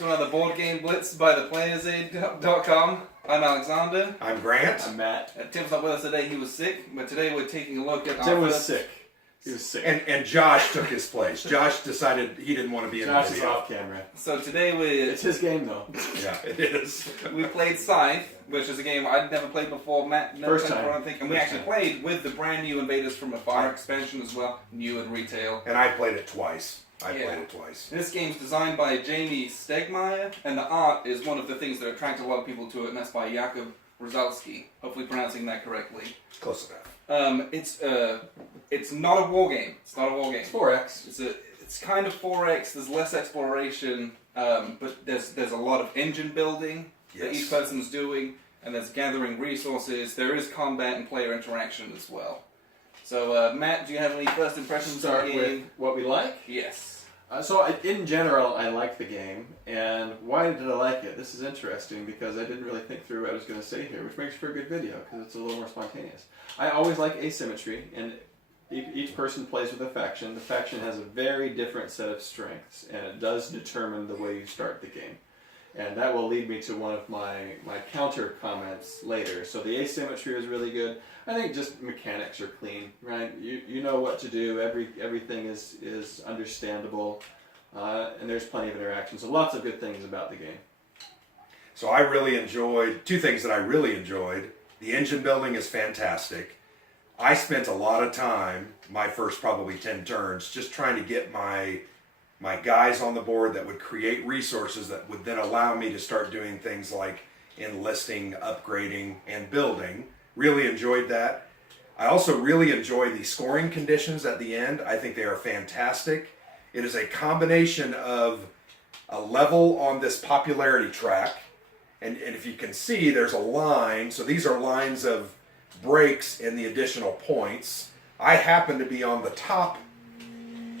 to another board game Blitz by theplayersaid.com. I'm Alexander. I'm Grant. I'm Matt. Tim's not with us today, he was sick, but today we're taking a look at Tim was sick. He was sick. And Josh took his place. Josh decided he didn't want to be in the Josh is video. off camera. So today It's his game though. Yeah, it is. we played Scythe, which is a game I'd never played before. Matt never First played time. before, I think. And we First actually time. played with the brand new Invaders from the Fire expansion as well, new in retail. And I played it twice. I Yeah. played it twice. This game's designed by Jamie Stegmaier, and the art is one of the things that attracted a lot of people to it, and that's by Jakub Ruzalski. Hopefully pronouncing that correctly. Close enough. It's not a war game. It's not a war game. It's 4X. It's kind of 4X. There's less exploration, but there's a lot of engine building that Yes. each person's doing, and there's gathering resources. There is combat and player interaction as well. So, Matt, do you have any first impressions Start of the with game? what we like. Yes. In general, I like the game. And why did I like it? This is interesting because I didn't really think through what I was going to say here, which makes for a good video because it's a little more spontaneous. I always like asymmetry, and each person plays with a faction. The faction has a very different set of strengths, and it does determine the way you start the game. And that will lead me to one of my counter comments later. So the asymmetry is really good. I think just mechanics are clean, right? You know what to do. Everything is understandable, and there's plenty of interaction. So lots of good things about the game. So I really enjoyed two things that I really enjoyed. The engine building is fantastic. I spent a lot of time, my first probably 10 turns, just trying to get my guys on the board that would create resources that would then allow me to start doing things like enlisting, upgrading, and building. Really enjoyed that. I also really enjoy the scoring conditions at the end. I think they are fantastic. It is a combination of a level on this popularity track, and if you can see, there's a line. So these are lines of breaks in the additional points. I happen to be on the top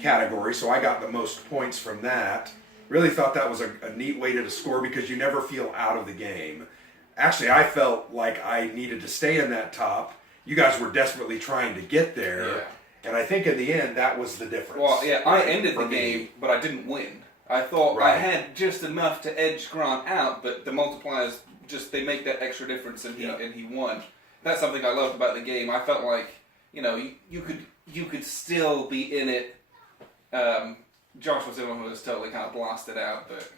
category, so I got the most points from that. Really thought that was a neat way to score because you never feel out of the game. Actually, I felt like I needed to stay in that top. You guys were desperately trying to get there, Yeah. and I think in the end that was the difference. Well, yeah, I ended for the me. game, but I didn't win. I thought I Right. had just enough to edge Grant out, but the multipliers they make that extra difference, and he won. That's something I loved about the game. I felt like you could still be in it. Josh was the one who was totally kind of blasted out, but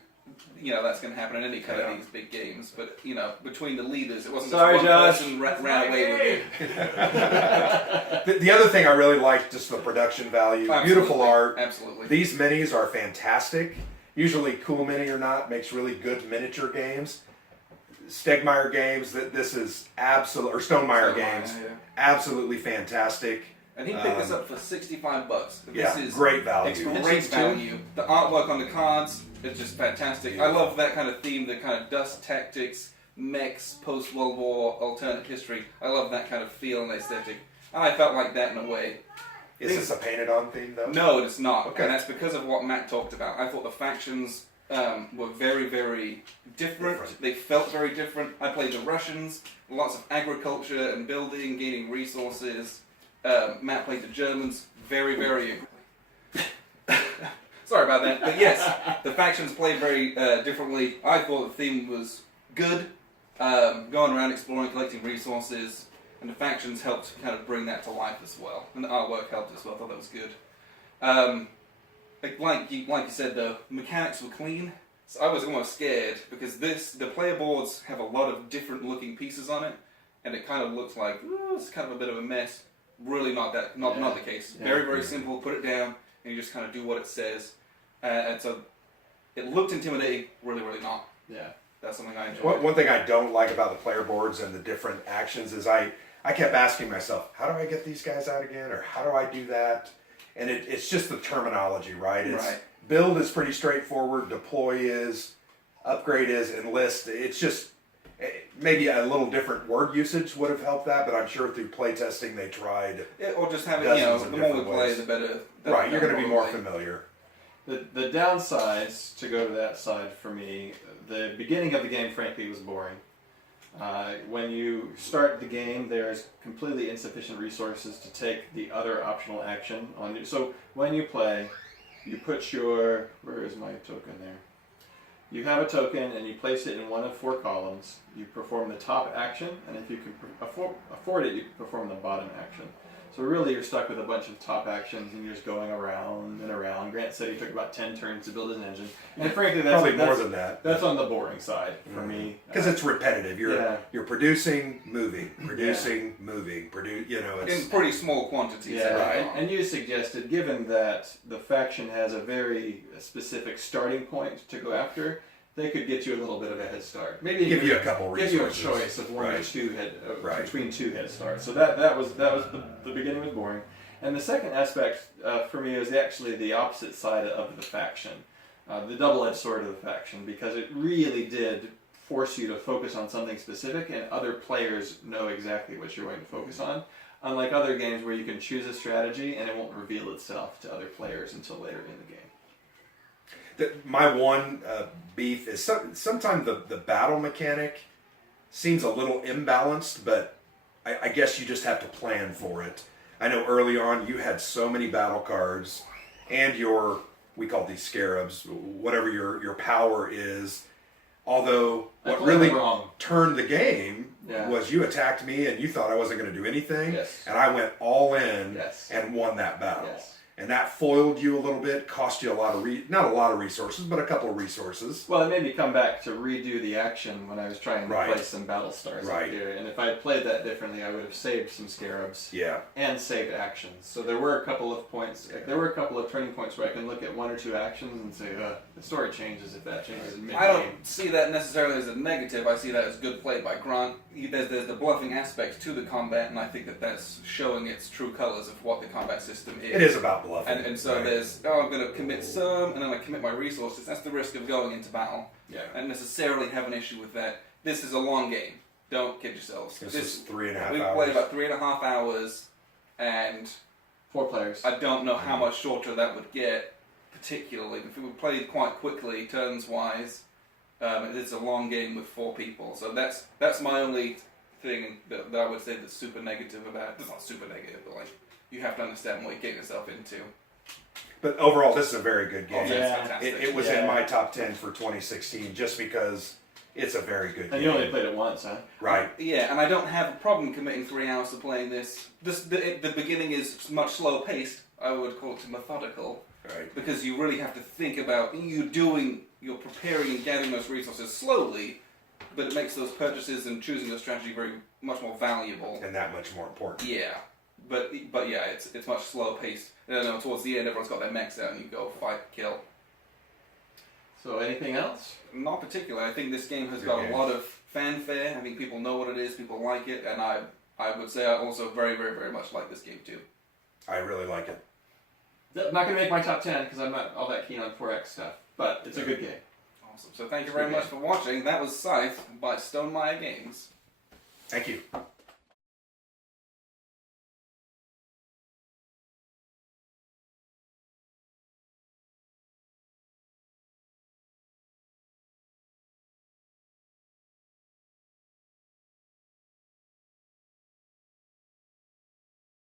that's going to happen in any kind of these big games. But between the leaders, it wasn't Sorry, just one Josh. person ran away with it. The other thing I really liked, just the production value, beautiful art. Absolutely. These minis are fantastic. Usually, cool mini or not, makes really good miniature games. Stegmaier games, this is absolute, or Stonemaier games, yeah. absolutely fantastic. And he picked this up for $65. Yeah, This is great value. Great value. The artwork on the cards is just fantastic. I love that kind of theme, the kind of dust tactics, mechs, post-World War, alternate history. I love that kind of feel and aesthetic. And I felt like that in a way. Is this a painted-on theme, though? No, it's not. Okay. And that's because of what Matt talked about. I thought the factions were very, very different. They felt very different. I played the Russians, lots of agriculture and building, gaining resources. Matt played the Germans, very, very... Sorry about that. But yes, the factions play very differently. I thought the theme was good. Going around exploring, collecting resources, and the factions helped kind of bring that to life as well. And the artwork helped as well. I thought that was good. Like you said, the mechanics were clean. So I was almost scared because the player boards have a lot of different looking pieces on it, and it kind of looks like it's kind of a bit of a mess. Really not the case. Yeah. Very, very simple. Put it down, and you just kind of do what it says. And so it looked intimidating. Really, really not. Yeah. That's something I enjoyed. One thing I don't like about the player boards and the different actions is I kept asking myself, how do I get these guys out again? Or how do I do that? And it's just the terminology, right? Right. Build is pretty straightforward. Deploy is. Upgrade is. Enlist. It's just maybe a little different word usage would have helped that, but I'm sure through playtesting they tried. Yeah, or just having, dozens of the more we different play, ways. the better. Right, you're going to be more probably. familiar. The downsides, to go to that side for me, the beginning of the game, frankly, was boring. When you start the game, there's completely insufficient resources to take the other optional action on you. So when you play, you put your... Where is my token there? You have a token and you place it in one of 4 columns. You perform the top action, and if you can afford it, you can perform the bottom action. So really you're stuck with a bunch of top actions and you're just going around and around. Grant said he took about 10 turns to build his engine. And frankly, Probably more than that. That's on the boring side for me. Because it's repetitive. You're producing, moving, producing, moving, it's in pretty small quantities. Yeah, Right. and you suggested, given that the faction has a very specific starting point to go after, they could get you a little bit of a head start. Maybe give you a couple give you a resources. choice of one or Right. two Right. between 2 head starts. So that was the beginning was boring, and the second aspect for me is actually the opposite side of the faction, the double-edged sword of the faction, because it really did force you to focus on something specific, and other players know exactly what you're going to focus on. Unlike other games where you can choose a strategy and it won't reveal itself to other players until later in the game. My one beef is sometimes the battle mechanic seems a little imbalanced, but I guess you just have to plan for it. I know early on you had so many battle cards, and we call these scarabs, whatever your power is. Although what really turned the game was you attacked me and you thought I wasn't going to do anything, and I went all in and won that battle. And that foiled you a little bit, cost you a lot of not a lot of resources, but a couple of resources. Well, it made me come back to redo the action when I was trying to place some battle stars up here. And if I had played that differently, I would have saved some scarabs and saved actions. So there were a couple of points, there were a couple of turning points where I can look at 1 or 2 actions and say, the story changes if that changes in mid-game. I don't see that necessarily as a negative. I see that as good play by Grant. There's the bluffing aspect to the combat, and I think that's showing its true colors of what the combat system is. It is about bluffing. And so there's, I'm going to commit some, and then I commit my resources. That's the risk of going into battle. I don't necessarily have an issue with that. This is a long game. Don't kid yourselves. This is 3.5 hours. We've played about 3.5 hours, and 4 players. I don't know how much shorter that would get, particularly. If we played quite quickly, turns-wise, it's a long game with 4 people. So that's my only thing that I would say that's super negative about it. It's not super negative, but like, you have to understand what you're getting yourself into. But overall, this is a very good game. Fantastic. It was in my top 10 for 2016 just because it's a very good game. And you only played it once, huh? Right. Yeah, and I don't have a problem committing 3 hours to playing this. The beginning is much slower paced. I would call it methodical. Right. Because you really have to think about, you're preparing and gathering those resources slowly, but it makes those purchases and choosing the strategy much more valuable. And that much more important. Yeah. But yeah, it's much slower paced. And then towards the end, everyone's got their mechs out and you go fight, kill. So anything else? Not particularly. I think this game has got a lot of fanfare. I think people know what it is, people like it, and I would say I also very, very, very much like this game too. I really like it. I'm not going to make my top 10 because I'm not all that keen on 4X stuff, but it's a good game. Awesome. So thank you very much for watching. That was Scythe by Stonemaier Games. Thank you.